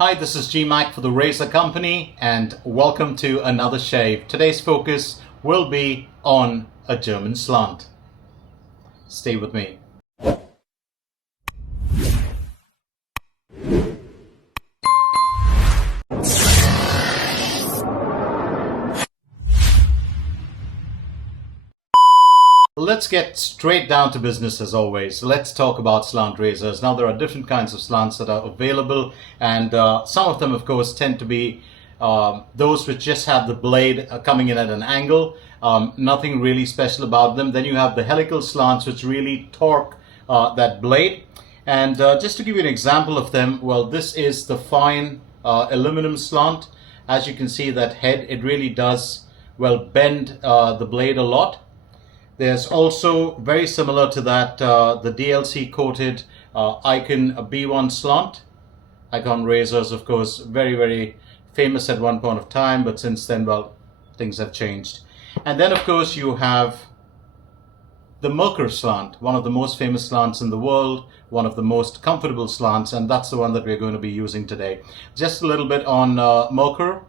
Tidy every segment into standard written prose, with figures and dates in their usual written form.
Hi, this is G-Mac for the Razor Company and welcome to another shave. Today's focus will be on a German slant. Stay with me. Let's get straight down to business as always. Let's talk about slant razors. Now there are different kinds of slants that are available, and some of them of course tend to be those which just have the blade coming in at an angle. Nothing really special about them. Then you have the helical slants which really torque that blade. And just to give you an example of them, well, this is the fine aluminum slant. As you can see, that head, it really does, well, bend the blade a lot. There's also, very similar to that, the DLC coated Ikon B1 slant. Ikon razors, of course, very famous at one point of time, but since then, well, things have changed. And then, of course, you have the Merkur slant, one of the most famous slants in the world, one of the most comfortable slants, and that's the one that we're going to be using today. Just a little bit on Merkur.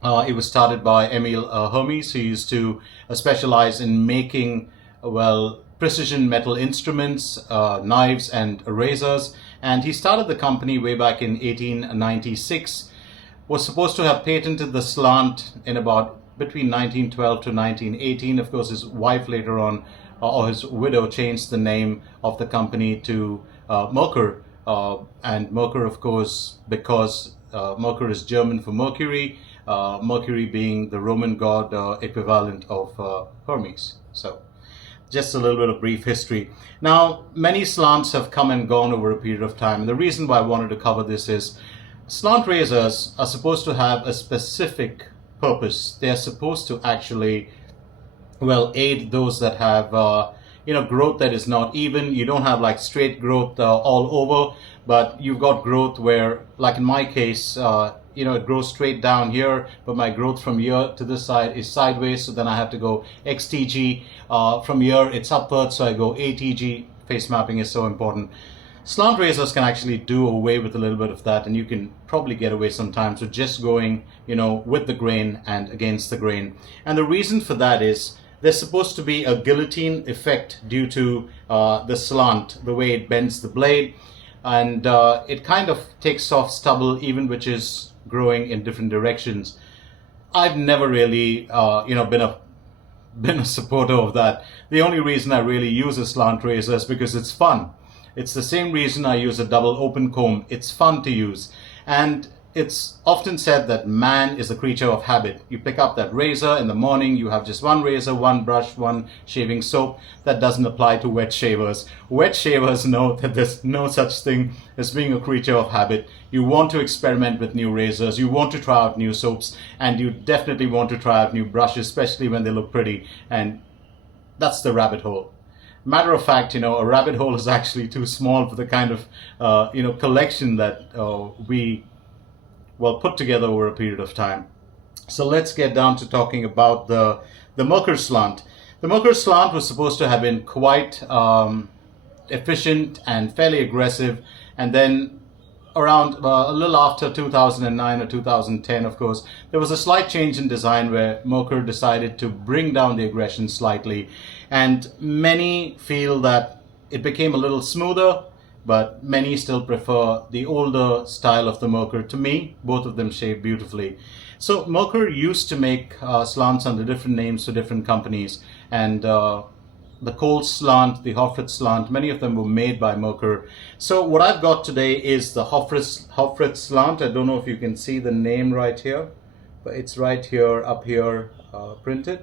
It was started by Emil Hermes, who used to specialize in making, well, precision metal instruments, knives and razors. And he started the company way back in 1896. Was supposed to have patented the slant in about between 1912 to 1918. Of course, his wife later on, or his widow, changed the name of the company to Merkur. And Merkur, of course, because Merkur is German for Mercury. Mercury being the Roman god equivalent of Hermes. So just a little bit of brief history. Now, many slants have come and gone over a period of time. And the reason why I wanted to cover this is slant razors are supposed to have a specific purpose. They're supposed to actually, well, aid those that have growth that is not even. You don't have like straight growth all over, but you've got growth where, like in my case, it grows straight down here, but my growth from here to this side is sideways, so then I have to go XTG. From here, it's upwards, so I go ATG. Face mapping is so important. Slant razors can actually do away with a little bit of that, and you can probably get away sometimes with just going, with the grain and against the grain. And the reason for that is there's supposed to be a guillotine effect due to the slant, the way it bends the blade, and it kind of takes off stubble even which is growing in different directions. I've never really, been a supporter of that. The only reason I really use a slant razor is because it's fun. It's the same reason I use a double open comb. It's fun to use. And it's often said that man is a creature of habit. You pick up that razor in the morning, you have just one razor, one brush, one shaving soap. That doesn't apply to wet shavers. Wet shavers know that there's no such thing as being a creature of habit. You want to experiment with new razors, you want to try out new soaps, and you definitely want to try out new brushes, especially when they look pretty. And that's the rabbit hole. Matter of fact, a rabbit hole is actually too small for the kind of, collection that we put together over a period of time. So let's get down to talking about the Merkur slant. The Merkur slant was supposed to have been quite efficient and fairly aggressive, and then around a little after 2009 or 2010, of course, there was a slight change in design where Merkur decided to bring down the aggression slightly, and many feel that it became a little smoother, but many still prefer the older style of the Merkur. To me, both of them shave beautifully. So Merkur used to make slants under different names for different companies, and the Kohl slant, the Hofftritz slant, many of them were made by Merkur. So what I've got today is the Hofftritz slant. I don't know if you can see the name right here, but it's right here, up here, printed.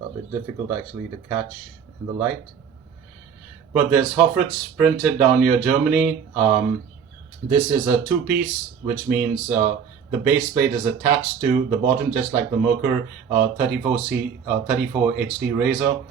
A bit difficult actually to catch in the light. But there's Hoffritz printed down here, Germany. This is a two-piece, which means the base plate is attached to the bottom, just like the Merkur 34 HD razor.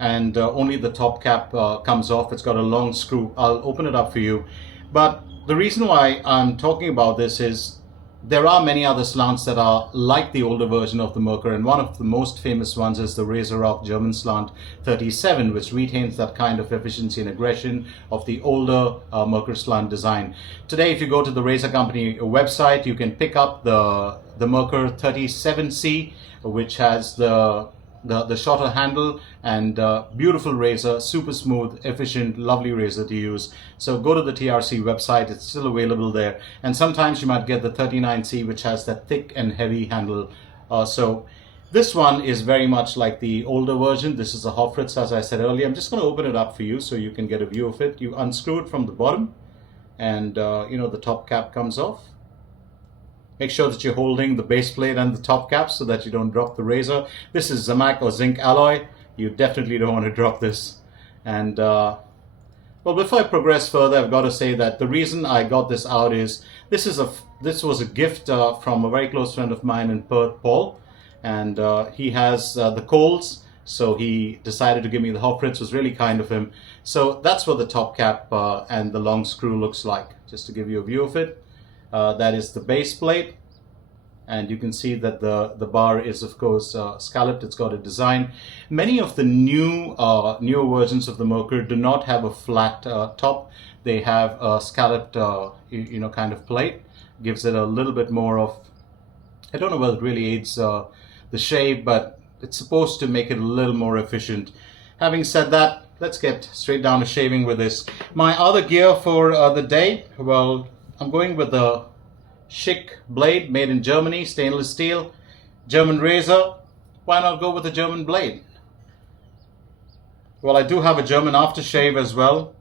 And only the top cap comes off. It's got a long screw. I'll open it up for you. But the reason why I'm talking about this is there are many other slants that are like the older version of the Merkur, and one of the most famous ones is the razor-up German slant 37, which retains that kind of efficiency and aggression of the older Merkur slant design. Today, if you go to the razor company website, you can pick up the Merkur 37C, which has the shorter handle and beautiful razor, super smooth, efficient, lovely razor to use. So go to the TRC website, it's still available there. And sometimes you might get the 39C, which has that thick and heavy handle. So this one is very much like the older version. This is a Hofritz, as I said earlier. I'm just going to open it up for you so you can get a view of it. You unscrew it from the bottom, and the top cap comes off. Make sure that you're holding the base plate and the top cap so that you don't drop the razor. This is Tabac or zinc alloy. You definitely don't want to drop this. And well, before I progress further, I've got to say that the reason I got this out is this was a gift from a very close friend of mine in Perth, Paul, and he has the Coles, so he decided to give me the Hofftritz. Was really kind of him. So that's what the top cap and the long screw looks like. Just to give you a view of it. That is the base plate, and you can see that the bar is of course scalloped. It's got a design. Many of the newer versions of the Merkur do not have a flat top. They have a scalloped kind of plate. Gives it a little bit more of, I don't know whether it really aids the shave, but it's supposed to make it a little more efficient. Having said that, let's get straight down to shaving with this. My other gear for the day, well, I'm going with the Schick blade, made in Germany, stainless steel, German razor. Why not go with a German blade? Well, I do have a German aftershave as well,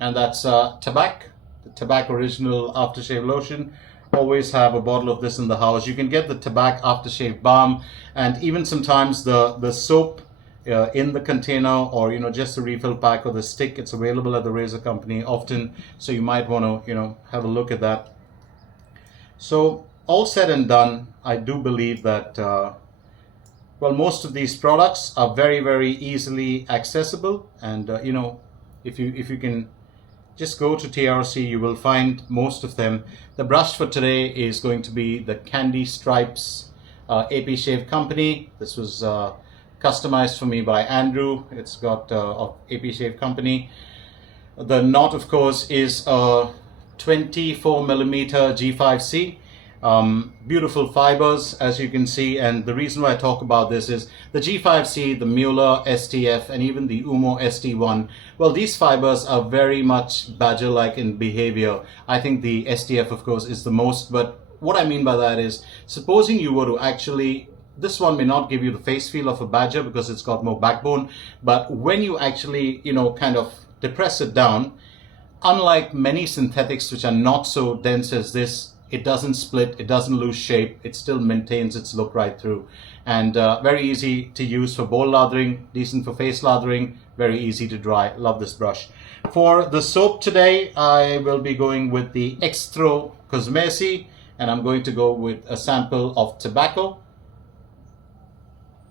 and that's Tabac, the Tabac original aftershave lotion. Always have a bottle of this in the house. You can get the Tabac aftershave balm, and even sometimes the soap in the container, or just the refill pack or the stick. It's available at the razor company often, so you might want to have a look at that. So all said and done, I do believe that well, most of these products are very, very easily accessible, and if you can just go to TRC, you will find most of them. The brush for today is going to be the Candy Stripes AP Shave Company. This was customized for me by Andrew. It's got of AP Shave Company. The knot, of course, is a 24mm G5C. Beautiful fibers, as you can see, and the reason why I talk about this is the G5C, the Mueller STF, and even the Umo ST1. Well, these fibers are very much badger-like in behavior. I think the STF, of course, is the most, but what I mean by that is, supposing you were to actually, this one may not give you the face feel of a badger because it's got more backbone, but when you actually, kind of depress it down, unlike many synthetics which are not so dense as this, it doesn't split, it doesn't lose shape, it still maintains its look right through. And very easy to use for bowl lathering, decent for face lathering, very easy to dry. Love this brush. For the soap today, I will be going with the Extro Cosmesi, and I'm going to go with a sample of Tabaco.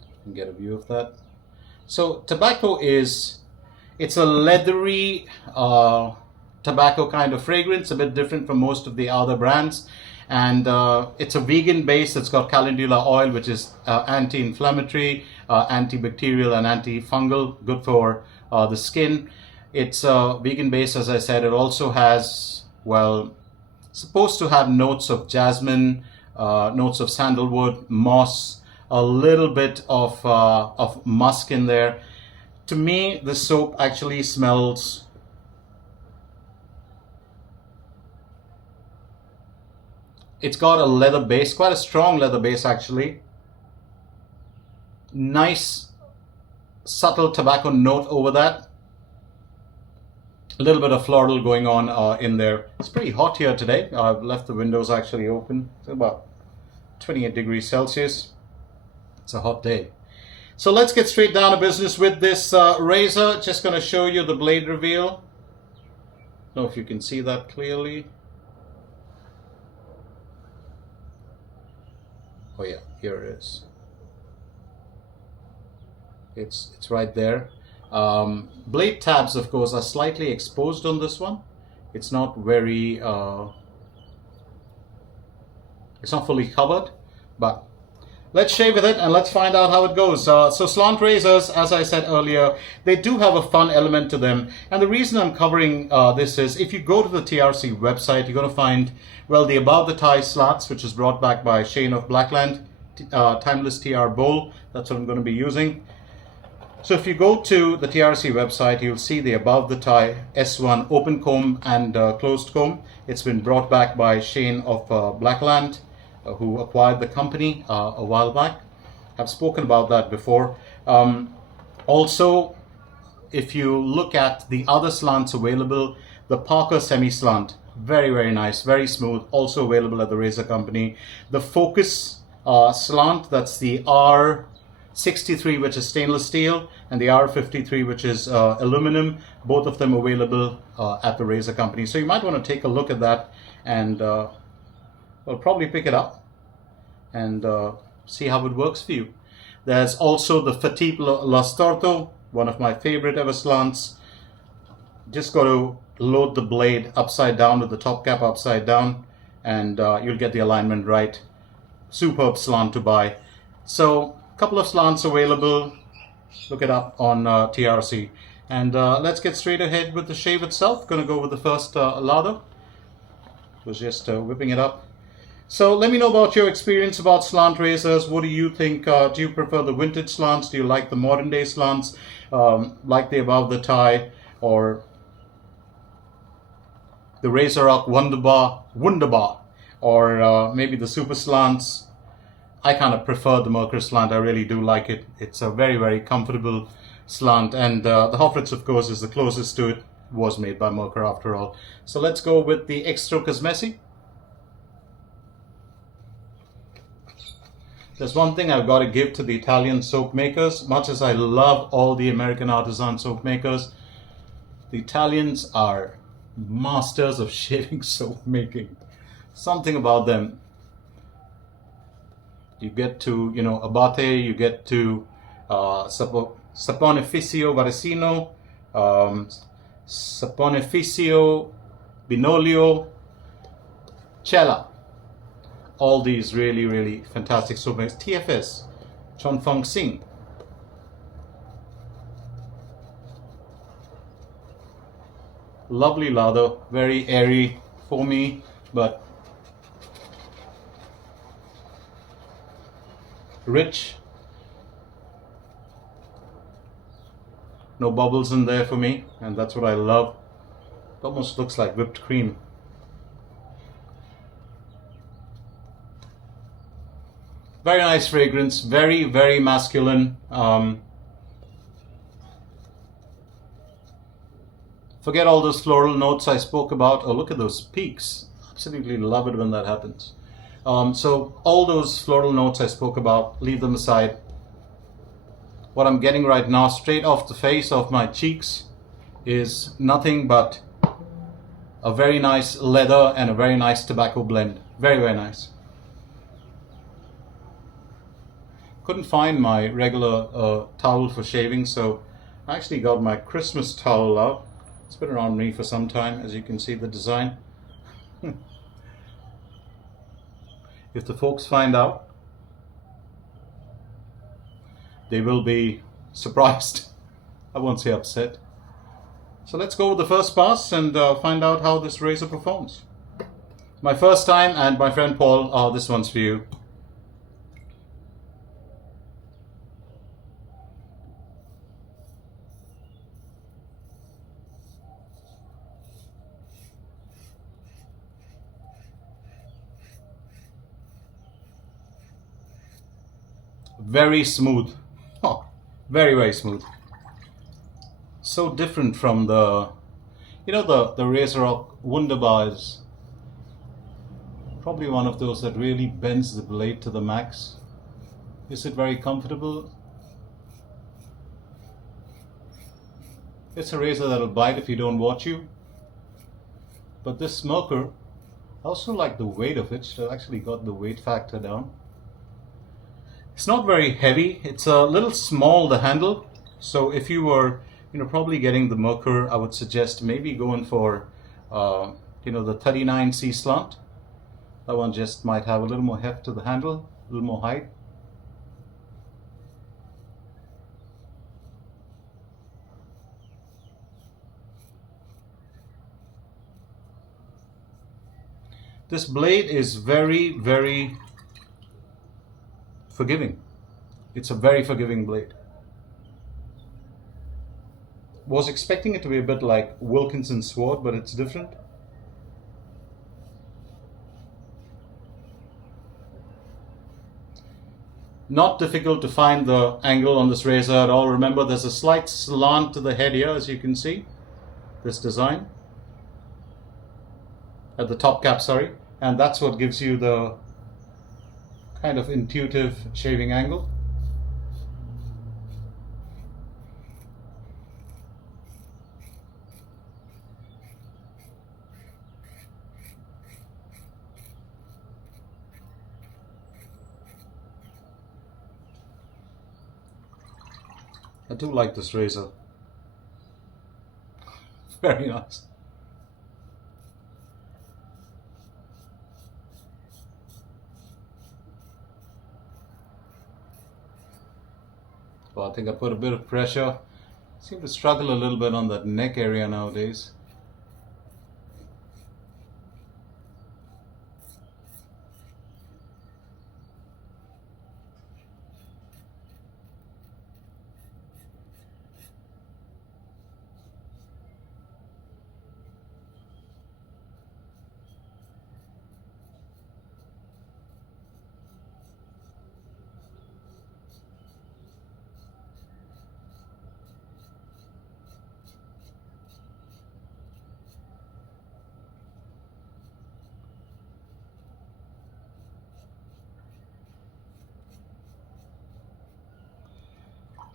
You can get a view of that. So Tabaco it's a leathery tobacco kind of fragrance, a bit different from most of the other brands, and it's a vegan base. It's got calendula oil, which is anti-inflammatory, antibacterial and antifungal, good for the skin. It's a vegan base, as I said. It also has, well, supposed to have notes of jasmine, notes of sandalwood, moss, a little bit of musk in there. To me, the soap actually smells, it's got a leather base, quite a strong leather base actually. Nice subtle tobacco note over that. A little bit of floral going on in there. It's pretty hot here today. I've left the windows actually open. It's about 28 degrees Celsius. It's a hot day. So let's get straight down to business with this razor. Just going to show you the blade reveal. I don't know if you can see that clearly. Oh yeah, here it is. It's right there. Blade tabs, of course, are slightly exposed on this one. It's not very, it's not fully covered, but let's shave with it and let's find out how it goes. So slant razors, as I said earlier, they do have a fun element to them. And the reason I'm covering this is if you go to the TRC website, you're going to find, well, the above the tie slats, which is brought back by Shane of Blackland, Timeless TR Bowl. That's what I'm going to be using. So if you go to the TRC website, you'll see the above the tie S1 open comb and closed comb. It's been brought back by Shane of Blackland, who acquired the company a while back. I've spoken about that before. Also, if you look at the other slants available, the Parker semi slant, very, very nice, very smooth, also available at the razor company. The Focus slant, that's the R63, which is stainless steel, and the R53, which is aluminum, both of them available at the razor company. So you might want to take a look at that and well, probably pick it up and see how it works for you. There's also the Fatip Lastorto, one of my favorite ever slants. Just got to load the blade upside down with the top cap upside down, and you'll get the alignment right. Superb slant to buy. So a couple of slants available. Look it up on TRC. And let's get straight ahead with the shave itself. Going to go with the first lather. Was just whipping it up. So let me know about your experience about slant razors. What do you think? Do you prefer the vintage slants? Do you like the modern day slants? Like the above the tie, or the Razorrock Wunderbar, or maybe the super slants? I kind of prefer the Merkur slant. I really do like it. It's a very, very comfortable slant, and the Hoffritz, of course, is the closest to it. Was made by Merkur after all. So let's go with the Extro Cosmesi. There's one thing I've got to give to the Italian soap makers. Much as I love all the American artisan soap makers, the Italians are masters of shaving soap making. Something about them. You get to, Abate, you get to Saponificio Varesino, Saponificio Binolio, Cella. All these really, really fantastic soap makers. TFS, Chonfeng Sing. Lovely lather, very airy, foamy, but rich. No bubbles in there for me, and that's what I love. It almost looks like whipped cream. Very nice fragrance, very, very masculine. Forget all those floral notes I spoke about. Oh, look at those peaks. Absolutely love it when that happens. So all those floral notes I spoke about, leave them aside. What I'm getting right now, straight off the face of my cheeks, is nothing but a very nice leather and a very nice tobacco blend. Very, very nice. Couldn't find my regular towel for shaving, so I actually got my Christmas towel out. It's been around me for some time, as you can see the design. If the folks find out, they will be surprised. I won't say upset. So let's go with the first pass and find out how this razor performs. My first time, and my friend Paul, this one's for you. Very smooth. Oh, very, very smooth. So different from the, the Razorrock Wunderbar is probably one of those that really bends the blade to the max. Is it very comfortable? It's a razor that'll bite if you don't watch you. But this Merkur, I also like the weight of it. It actually got the weight factor down. It's not very heavy. It's a little small, the handle. So if you were, probably getting the Merkur, I would suggest maybe going for the 39C slant. That one just might have a little more heft to the handle, a little more height. This blade is very, very forgiving. It's a very forgiving blade. Was expecting it to be a bit like Wilkinson's sword, but it's different. Not difficult to find the angle on this razor at all. Remember, there's a slight slant to the head here, as you can see. This design. At the top cap, sorry. And that's what gives you the kind of intuitive shaving angle. I do like this razor. Very nice. Well, I think I put a bit of pressure. Seem to struggle a little bit on that neck area nowadays.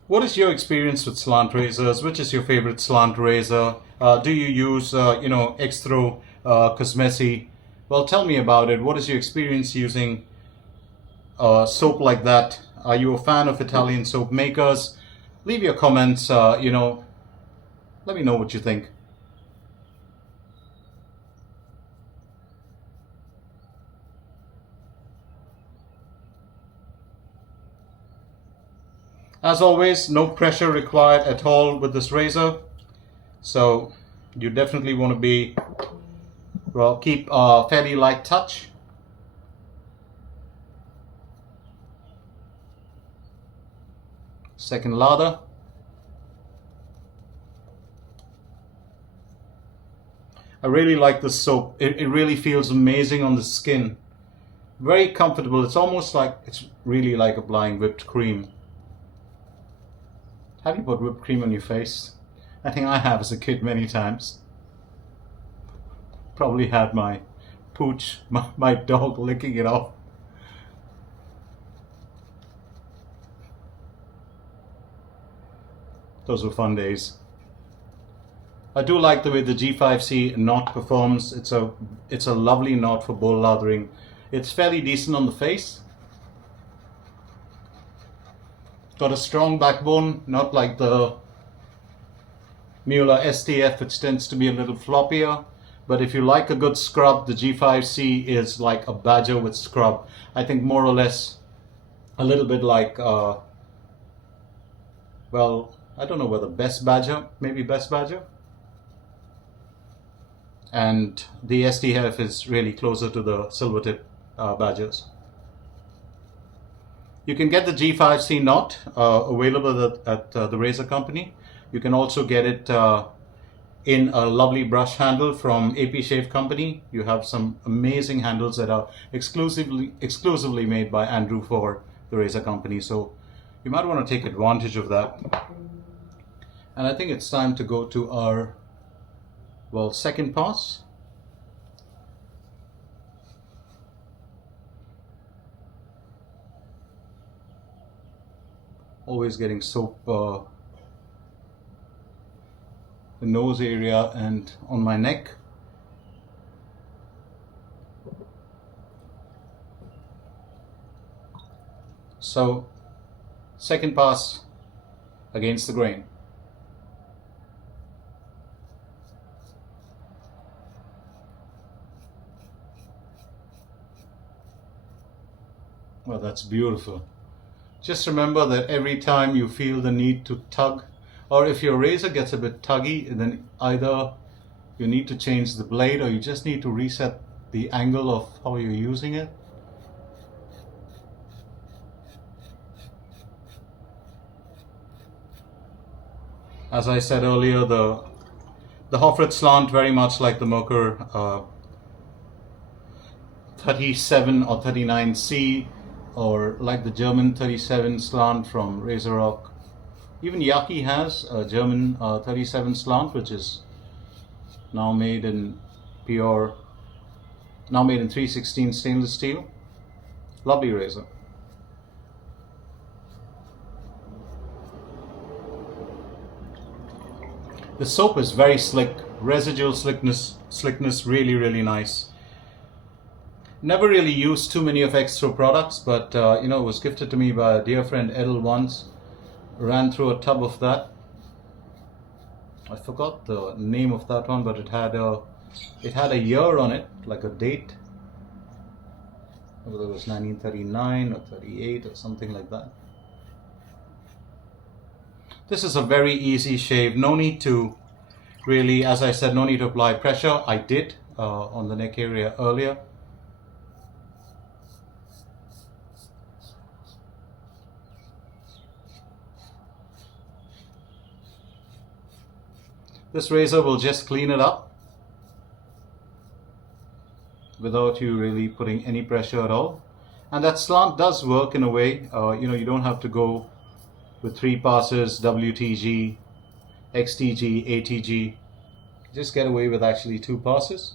What is your experience with slant razors? Which is your favorite slant razor? Do you use, Extro Cosmesi? Well, tell me about it. What is your experience using soap like that? Are you a fan of Italian soap makers? Leave your comments, let me know what you think. As always, no pressure required at all with this razor. So you definitely want to be, keep a fairly light touch. Second lather. I really like this soap. It really feels amazing on the skin. Very comfortable. It's almost like, it's really like applying whipped cream. Have you put whipped cream on your face? I think I have as a kid many times. Probably had my pooch, my dog licking it off. Those were fun days. I do like the way the G5C knot performs. It's a lovely knot for bowl lathering. It's fairly decent on the face. Got a strong backbone, not like the Mueller STF, which tends to be a little floppier. But if you like a good scrub, the G5C is like a badger with scrub. I think more or less a little bit like, I don't know whether best badger, maybe best badger. And the STF is really closer to the silver tip badgers. You can get the G5C knot available at the razor company. You can also get it in a lovely brush handle from AP Shave Company. You have some amazing handles that are exclusively made by Andrew for the razor company. So you might want to take advantage of that. And I think it's time to go to our, second pass. Always getting soap the nose area and on my neck. So second pass against the grain. Well, that's beautiful. Just remember that every time you feel the need to tug, or if your razor gets a bit tuggy, then either you need to change the blade or you just need to reset the angle of how you're using it. As I said earlier, the Hoffritz slant, very much like the Merkur 37 or 39C, or like the German 37 slant from Razor Rock. Even Yaki has a German 37 slant, which is now made in 316 stainless steel. Lovely razor. The soap is very slick, residual slickness really nice. Never really used too many of Extro products, but it was gifted to me by a dear friend Edel once. Ran through a tub of that. I forgot the name of that one, but it had a year on it, like a date. Whether it was 1939 or 38 or something like that. This is a very easy shave. No need to really, as I said, no need to apply pressure. I did on the neck area earlier. This razor will just clean it up without you really putting any pressure at all. And that slant does work in a way. You don't have to go with 3 passes, WTG, XTG, ATG. Just get away with actually 2 passes.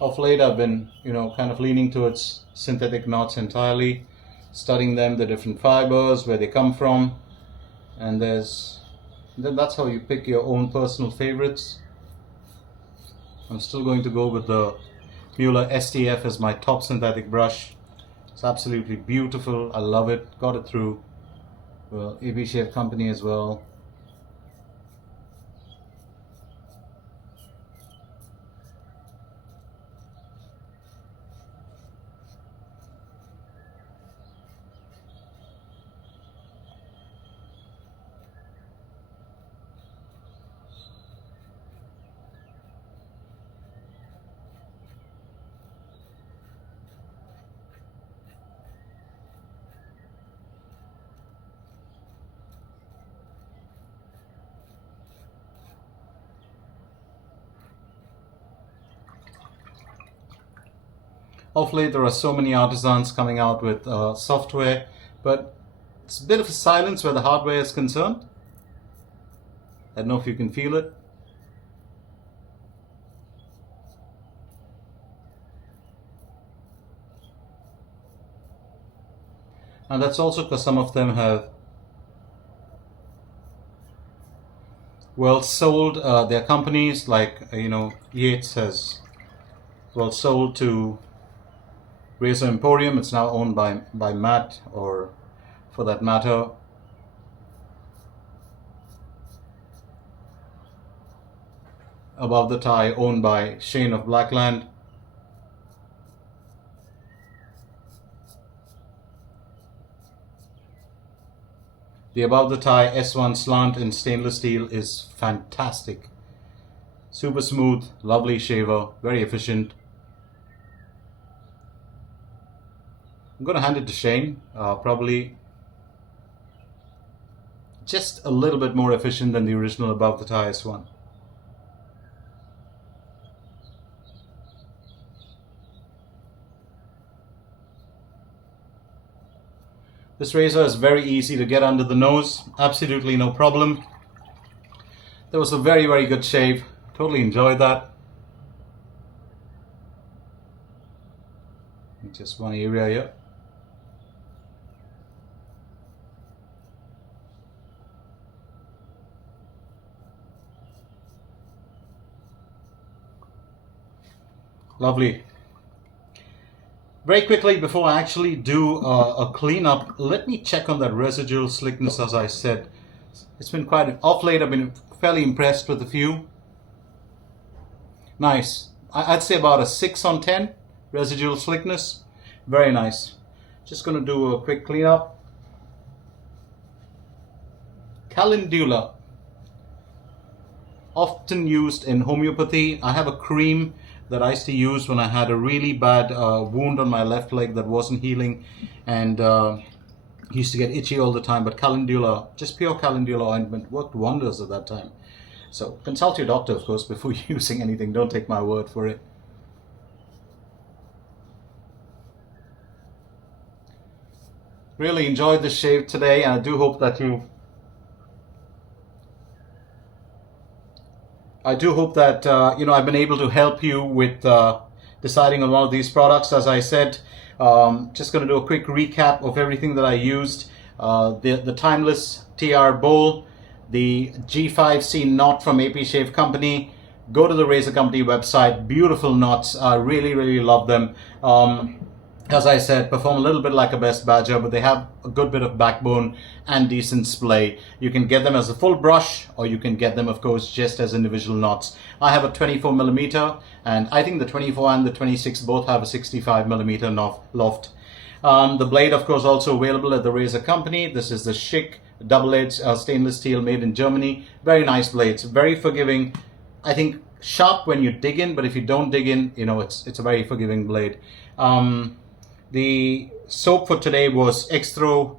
Of late, I've been, kind of leaning towards synthetic knots entirely, studying them, the different fibers, where they come from, and then that's how you pick your own personal favorites. I'm still going to go with the Mueller STF as my top synthetic brush. It's absolutely beautiful. I love it. Got it through AB Shave Company as well. Of late, there are so many artisans coming out with software, but it's a bit of a silence where the hardware is concerned. I don't know if you can feel it. And that's also because some of them have well sold their companies, like Yates has well sold to Razor Emporium. It's now owned by Matt, or for that matter, Above the Tie, owned by Shane of Blackland. The Above the Tie S1 slant in stainless steel is fantastic. Super smooth, lovely shaver, very efficient. I'm going to hand it to Shane. Probably just a little bit more efficient than the original Above the Tie S1. This razor is very easy to get under the nose, absolutely no problem. That was a very good shave, totally enjoyed that. Just one area here. Lovely. Very quickly, before I actually do a cleanup, let me check on that residual slickness. As I said, it's been quite, off late I've been fairly impressed with a few. Nice. I'd say about a 6 on 10 residual slickness. Very nice. Just going to do a quick cleanup. Calendula, often used in homeopathy. I have a cream that I used to use when I had a really bad wound on my left leg that wasn't healing, and used to get itchy all the time. But calendula, just pure calendula ointment, worked wonders at that time. So consult your doctor, of course, before using anything. Don't take my word for it. Really enjoyed the shave today, and I do hope that I've been able to help you with deciding on one of these products. As I said, just going to do a quick recap of everything that I used. The Timeless TR Bowl, the G5C knot from AP Shave Company. Go to the Razor Company website. Beautiful knots. I really, really love them. As I said, perform a little bit like a Best Badger, but they have a good bit of backbone and decent splay. You can get them as a full brush, or you can get them, of course, just as individual knots. I have a 24 millimeter, and I think the 24 and the 26 both have a 65 millimeter loft. The blade, of course, also available at the Razor Company. This is the Schick double-edged stainless steel made in Germany. Very nice blades, very forgiving. I think sharp when you dig in, but if you don't dig in, it's a very forgiving blade. The soap for today was Extro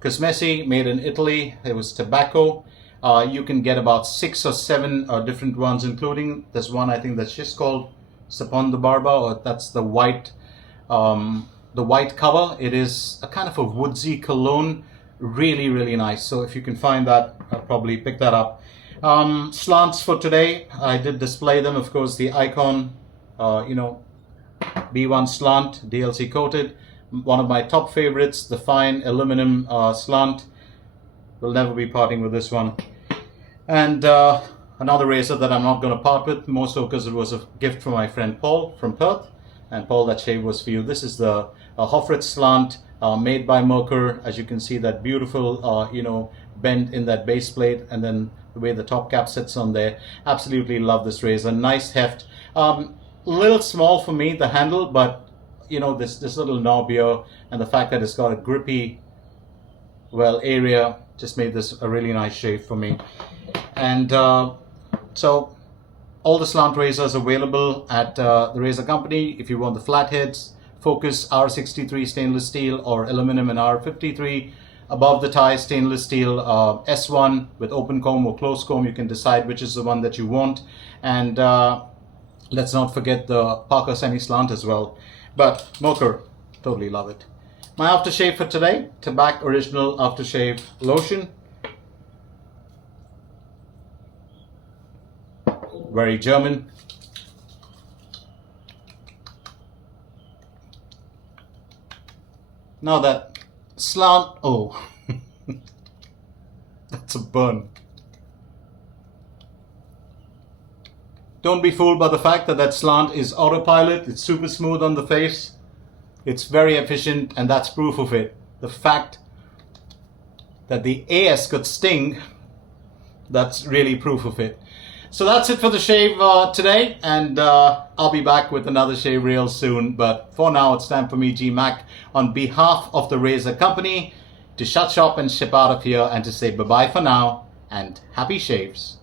Cosmesi, made in Italy. It was Tabacco. You can get about 6 or 7 different ones, including this one, I think that's just called Sapon de Barba, or that's the white cover. It is a kind of a woodsy cologne. Really, really nice. So if you can find that, I'll probably pick that up. Slants for today, I did display them. Of course, the Ikon, B1 slant, DLC coated. One of my top favorites, the fine aluminum slant. Will never be parting with this one. And another razor that I'm not going to part with, more so because it was a gift from my friend Paul from Perth. And Paul, that shave was for you. This is the Hoffritz slant, made by Merkur. As you can see, that beautiful, bend in that base plate, and then the way the top cap sits on there. Absolutely love this razor. Nice heft. Little small for me, the handle, but this little knob here, and the fact that it's got a grippy area just made this a really nice shave for me. And so all the slant razors available at the Razor Company. If you want the flatheads, focus R63 stainless steel, or aluminum and R53 above the tie stainless steel S1 with open comb or closed comb, you can decide which is the one that you want. And let's not forget the Parker semi-slant as well. But Merkur, totally love it. My aftershave for today, Tabac Original Aftershave Lotion. Very German. Now that slant, oh, that's a burn. Don't be fooled by the fact that that slant is autopilot. It's super smooth on the face. It's very efficient, and that's proof of it. The fact that the AS could sting, that's really proof of it. So that's it for the shave today, and I'll be back with another shave real soon. But for now, it's time for me, G Mac, on behalf of the Razor Company, to shut shop and ship out of here, and to say bye-bye for now, and happy shaves.